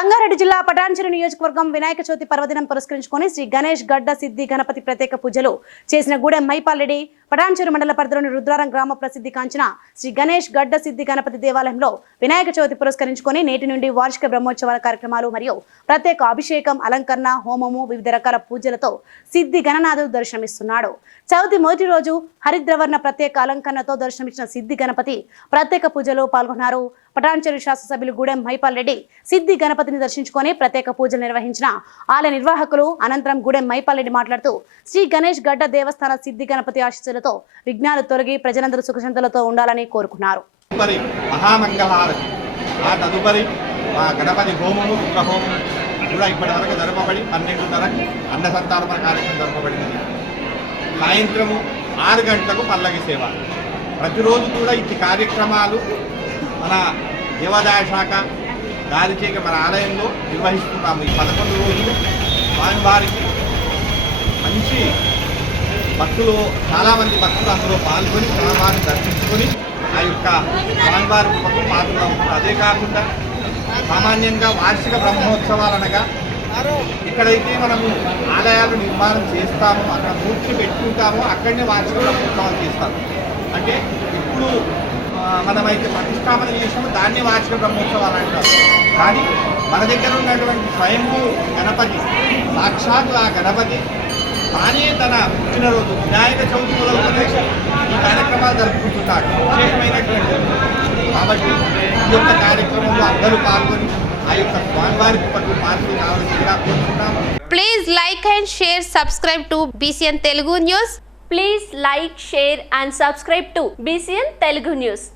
సంగారెడ్డి జిల్లా పటాన్చెరు నియోజకవర్గం వినాయక చవితి పర్వదినం పురస్కరించుకొని శ్రీ గణేష్ గడ్డ సిద్ధి గణపతి ప్రత్యేక పూజలు చేసిన గూడెం మైపాల్రెడ్డి పటాన్చెరు మండల పరిధిలోని రుద్రారం గ్రామ ప్రసిద్ధి కాంచిన శ్రీ గణేష్ గడ్డ సిద్ధి గణపతి దేవాలయంలో వినాయక చవితి పురస్కరించుకొని నేటి నుండి వార్షిక బ్రహ్మోత్సవాల కార్యక్రమాలు మరియు ప్రత్యేక అభిషేకం అలంకరణ హోమము వివిధ రకాల పూజలతో సిద్ధి గణనాథుడు దర్శనమిస్తున్నాడు. చవితి మొదటి రోజు హరిద్రవర్ణ ప్రత్యేక అలంకరణతో దర్శనమిచ్చిన సిద్ధి గణపతి ప్రత్యేక పూజలో పాల్గొన్నారు. పటాన్చెరు శాసనసభ్యులు గూడెం మైపాల్ రెడ్డి సిద్ధి గణపతిని దర్శించుకొని ప్రత్యేక పూజలు నిర్వహించిన ఆలయ నిర్వాహకులు అనంతరం గూడెం మైపాల్ రెడ్డి మాట్లాడుతూ శ్రీ గణేష్ గడ్డ దేవస్థాన సిద్ధి గణపతి ఆశీస్సులతో విఘ్నాలు తొలగి ప్రజలందరూ సుఖశాంతులతో ఉండాలని కోరుకున్నారు. తదుపరి మహామంగళహారతి. ఆ తదుపరి మా గణపతి హోమము రుద్రహోమము కూడా ఇప్పటివరకు జరపబడి పన్నెండున్నర అన్న సంతాపన కార్యక్రమం జరపబడింది. సాయంత్రము ఆరు గంటలకు పల్లకి సేవ. ప్రతిరోజు కూడా ఇట్టి కార్యక్రమాలు మన దేవాదాయ శాఖ దారిచేక మన ఆలయంలో నిర్వహిస్తున్నాము ఈ పదకొండు రోజులు స్వామివారికి మంచి భక్తులు చాలామంది భక్తులు అందులో పాల్గొని స్వామివారిని దర్శించుకొని ఆ యొక్క స్వామివారి కృపకు పాత్ర అదే కాకుండా సామాన్యంగా వార్షిక బ్రహ్మోత్సవాలు అనగా ఇక్కడైతే మనము ఆలయాలు నిర్మాణం చేస్తాము అక్కడ మూర్తి పెట్టుకుంటాము అక్కడనే వార్షిక బ్రహ్మోత్సవాలు చేస్తాము అంటే ఇప్పుడు మనమైతే ప్రతిష్టాపన చేసామో దాన్ని వార్షిక బ్రహ్మోత్సవాలు అంటారు. కానీ మన దగ్గర ఉన్నటువంటి స్వయంభూ గణపతి సాక్షాత్ ఆ గణపతి తానే తన పుట్టినరోజు వినాయక చవితి మొదలుకొని ఈ కార్యక్రమాలు జరుపుకుంటున్నాడు విశేషమైనటువంటి కాబట్టి ఈ యొక్క కార్యక్రమంలో అందరూ పాల్గొని ఆ యొక్క స్వామివారి పట్టు పాత్రలు కావాల్సిందిగా కోరుతున్నాము Please like and share, subscribe to BCN Telugu News. Please like, share and subscribe to BCN Telugu News.